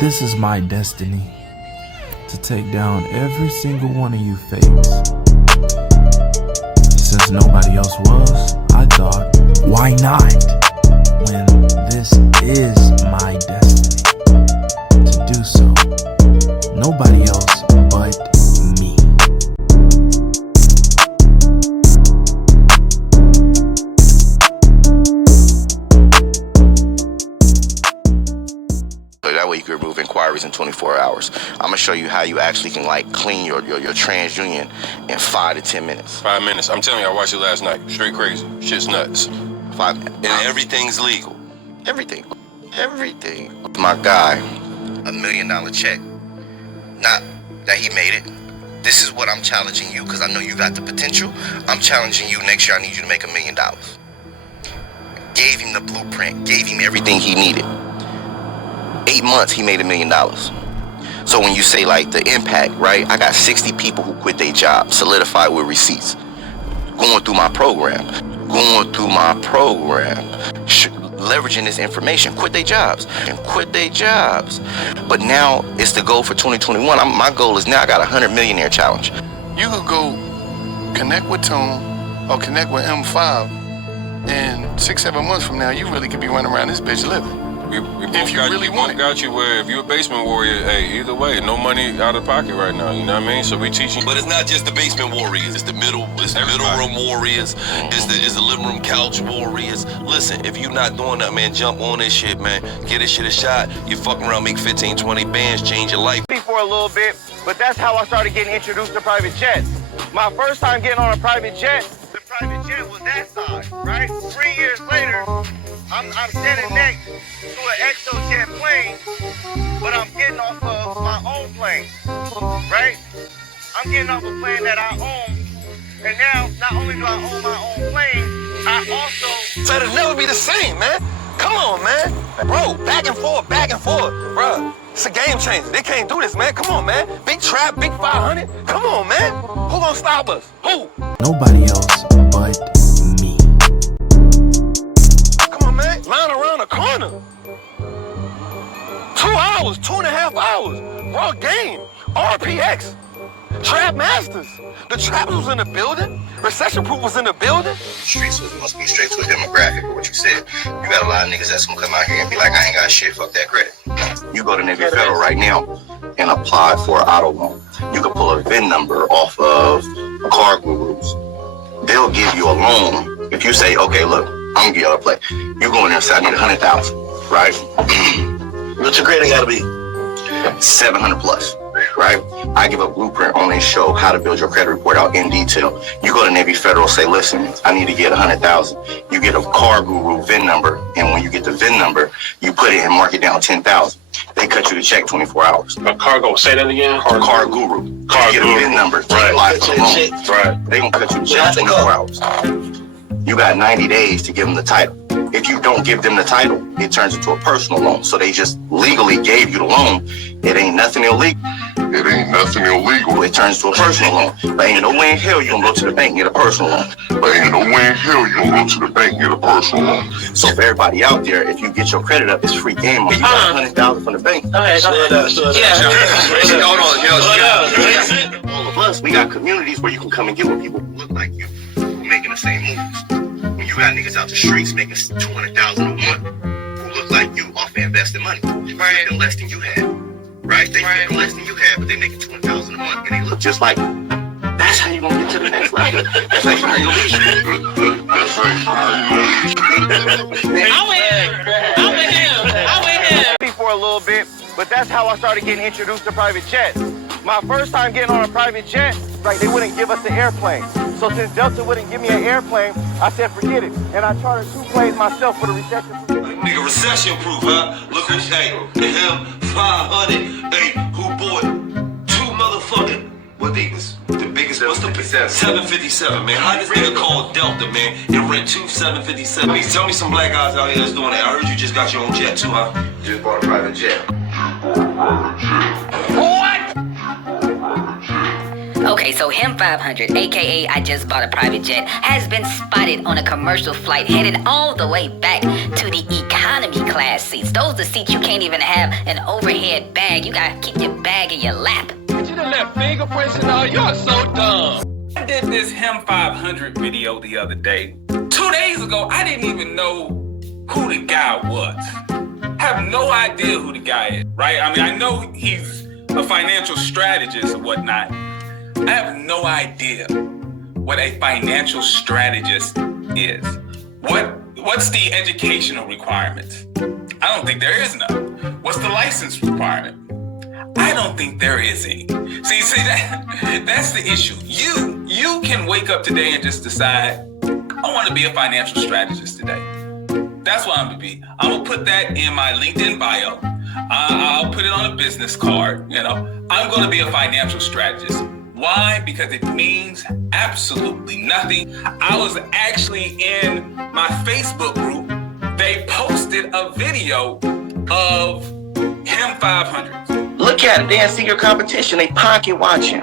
This is my destiny, to take down every single one of you fakes. Since nobody else was, I thought, why not? When this is my destiny, to do so. Nobody else but me. That way you can remove inquiries in 24 hours. I'm gonna show you how you actually can clean your TransUnion in 5 to 10 minutes. 5 minutes. I'm telling you, I watched it last night. Straight crazy. Shit's nuts. And everything's legal. Everything. My guy, $1 million check. Not that he made it. This is what I'm challenging you, because I know you got the potential. I'm challenging you next year. I need you to make $1 million. Gave him the blueprint. Gave him everything he needed. 8 months, he made $1 million. So when you say the impact, right? I got 60 people who quit their job, solidified with receipts, going through my program, leveraging this information, quit their jobs. But now it's the goal for 2021. My goal is now I got a 100 millionaire challenge. You could go connect with Tune or connect with M5, and 6-7 months from now, you really could be running around this bitch living. We both got you where if you're a basement warrior, hey, either way, no money out of pocket right now, you know what I mean? So we teaching. But it's not just the basement warriors, it's the middle room warriors, it's the living room couch warriors. Listen, if you're not doing that, man, jump on this shit, man. Get this shit a shot. You fucking around, make 15, 20 bands, change your life. For a little bit, but that's how I started getting introduced to private jets. My first time getting on a private jet, the private jet was that size, right? 3 years later, I'm standing next to an ExoJet plane, but I'm getting off of my own plane, right? I'm getting off a plane that I own, and now not only do I own my own plane, I also... So it'll never be the same, man. Come on, man. Bro, back and forth, bro. It's a game changer. They can't do this, man. Come on, man. Big trap, big 500. Come on, man. Who gonna stop us? Who? Nobody else but me. Come on, man. Line around the corner. 2 hours, 2.5 hours. Raw game. RPX. Trap Masters. The Trappers was in the building. Recession Proof was in the building. Streets must be straight to a demographic of what you said. You got a lot of niggas that's gonna come out here and be like, I ain't got shit, fuck that credit. You go to Navy Federal right now and apply for an auto loan. You can pull a VIN number off of Car Gurus. They'll give you a loan if you say, okay, look, I'm gonna give y'all a play. You go in there and say, I need 100,000, right? What's your credit gotta be? 700 plus. Right? I give a blueprint on a show how to build your credit report out in detail. You go to Navy Federal, say, listen, I need to get 100,000. You get a Car Guru VIN number, and when you get the VIN number, you put it and mark it down 10,000. They cut you the check 24 hours. Cargo, say that again. Car Guru. You get a VIN number, right? They gonna cut you the check 24 hours. You got 90 days to give them the title. If you don't give them the title, it turns into a personal loan. So they just legally gave you the loan. It ain't nothing illegal. It turns to a personal loan. But ain't no way in hell you gonna go to the bank and get a personal loan. So for everybody out there, if you get your credit up, it's free game. You got 100,000 from the bank. All of us, we got communities where you can come and get with people who look like you, who making the same moves. When you got niggas out the streets making 200,000 a month, who look like you off of invested money, making less than you had. Right? They making less than you had, but they making 200,000 a month, and they look just like you. That's how you gonna get to the next level. That's how you gonna reach. I'm with him. For a little bit, but that's how I started getting introduced to private jets. My first time getting on a private jet, they wouldn't give us the airplane. So since Delta wouldn't give me an airplane, I said forget it, and I chartered 2 planes myself for the recession proof. Nigga, recession proof, huh? Look who's the HIM500, who bought 2 motherfucking, what they was, the biggest, what's the 757, man. How this nigga called Delta, man, and rent 2 757. Tell me some black guys out here that's doing that. I heard you just got your own jet too, huh? Just bought a private jet. What? Okay, so HIM500, aka I just bought a private jet, has been spotted on a commercial flight headed all the way back to the economy class seats. Those are the seats you can't even have an overhead bag. You gotta keep your bag in your lap. You done left fingerprints and all. You're so dumb. I did this HIM500 video the other day. 2 days ago, I didn't even know who the guy was. I have no idea who the guy is, right? I mean, I know he's a financial strategist or whatnot. I have no idea what a financial strategist is. What's the educational requirements? I don't think there is none. What's the license requirement? I don't think there is any. See that's the issue. You can wake up today and just decide, I want to be a financial strategist today. That's what I'm gonna be. I'm gonna put that in my LinkedIn bio. I'll put it on a business card. You know, I'm gonna be a financial strategist. Why? Because it means absolutely nothing. I was actually in my Facebook group. They posted a video of HIM500. Look at it. They ain't see your competition. They pocket watching.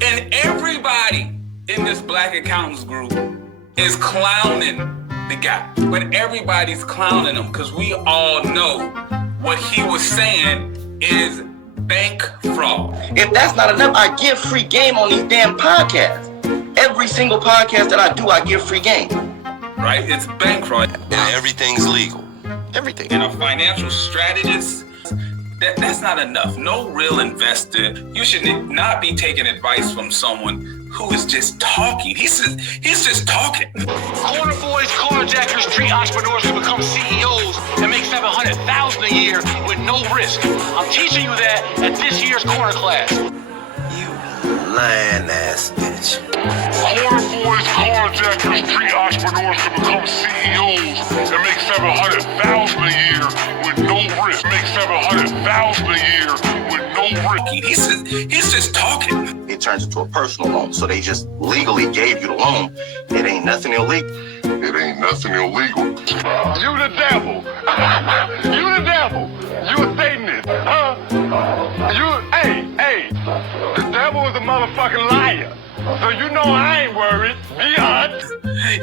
And everybody in this Black Accountants group is clowning the guy. But everybody's clowning him because we all know what he was saying is bank fraud. If that's not enough, I give free game on these damn podcasts. Every single podcast that I do, I give free game. Right? It's bank fraud. And everything's legal. Everything. And a financial strategist, that's not enough. No real investor. You should not be taking advice from someone who is just talking. He's just talking. Corner boys, carjackers, street entrepreneurs who become CEOs and make $700,000 a year with no risk. I'm teaching you that at this year's corner class. You lying ass bitch. Corner boys, carjackers, street entrepreneurs who become CEOs and make $700,000 a year with no risk. Make $700,000 a year with no risk. He's just talking. It turns into a personal loan. So they just legally gave you the loan. It ain't nothing illegal. It ain't nothing illegal. You the devil. You the devil. You a Satanist. Huh? Hey. The devil is a motherfucking liar. So you know I ain't worried. Be honest.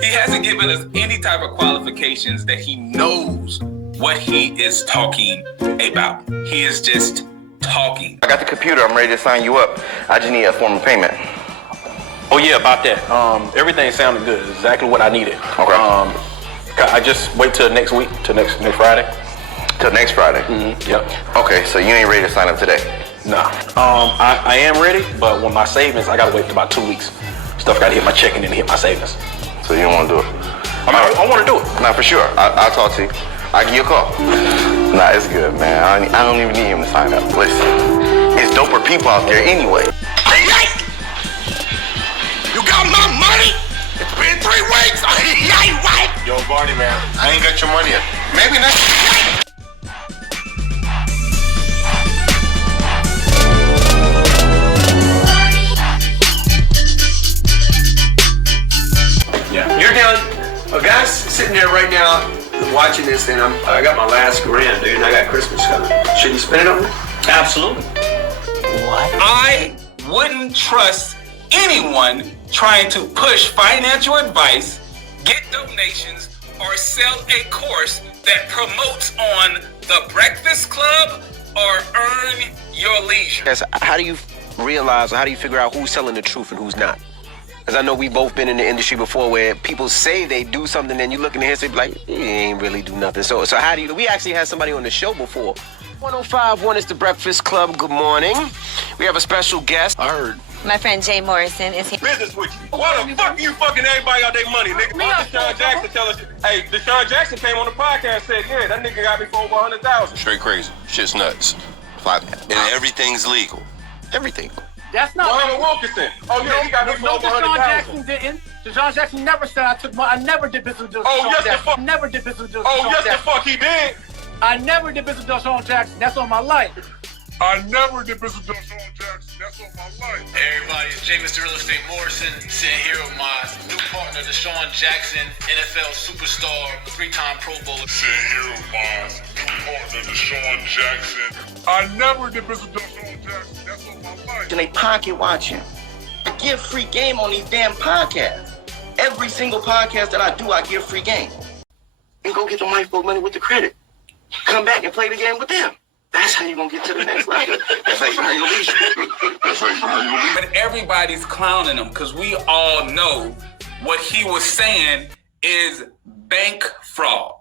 He hasn't given us any type of qualifications that he knows what he is talking about. He is just talking. I got the computer. I'm ready to sign you up. I just need a form of payment. Oh yeah, about that. Everything sounded good. Exactly what I needed. Okay. I just wait till next week, till next Friday. Till next Friday? Mm-hmm. Yep. Okay, so you ain't ready to sign up today? Nah. I am ready, but with my savings, I gotta wait till about 2 weeks. Stuff gotta hit my checking and hit my savings. So you don't want to do it? I want to do it. Nah, for sure. I'll talk to you. I'll give you a call. Nah, it's good, man. I don't even need him to sign up. Listen, it's doper people out there anyway. You got my money? It's been 3 weeks. Right? Yo, Barney, man, I ain't got your money yet. Maybe next. Yeah. You're down. A guy's sitting there right now watching this, and I got my last grand, dude, and I got Christmas coming. Should you spend it on me? Absolutely. What? I wouldn't trust anyone trying to push financial advice, get donations, or sell a course that promotes on the Breakfast Club or Earn Your Leisure. How do you realize, or how do you figure out who's telling the truth and who's not? Because I know we both been in the industry before where people say they do something and you look in the history like, you ain't really do nothing. So how do you, we actually had somebody on the show before. 105.1 is the Breakfast Club. Good morning. We have a special guest. I heard. My friend Jay Morrison is here. Business with you. Why the fuck you fucking everybody out their money, nigga? Deshaun Jackson tell us, hey, Deshaun Jackson came on the podcast and said, yeah, that nigga got me for over 100,000. Straight crazy. Shit's nuts. And everything's legal. Everything. That's not. Muhammad Wilkinson. Oh yeah, he got me for over 100,000. Deshaun Jackson didn't. Deshaun Jackson never said I took money. I never did business with Deshaun Jackson. Oh yes, the fuck. Never did business with Deshaun Oh yes, Jackson. the fuck he did. I never did business with Deshaun Jackson. That's on my life. I never did business with Deshaun Jackson. That's on my life. Hey everybody, it's Jay Mr. Real Estate Morrison, sitting here with my new partner, Deshaun Jackson, NFL superstar, 3-time Pro Bowler. Sitting here with my new partner, Deshaun Jackson. I never did business with Deshaun Jackson. That's what my life. And they pocket watching. I give free game on these damn podcasts. Every single podcast that I do, I give free game. And go get the white folk money with the credit. Come back and play the game with them. That's how you're going to get to the next level. That's how you're going to leave. That's how you leave. But everybody's clowning him because we all know what he was saying is bank fraud.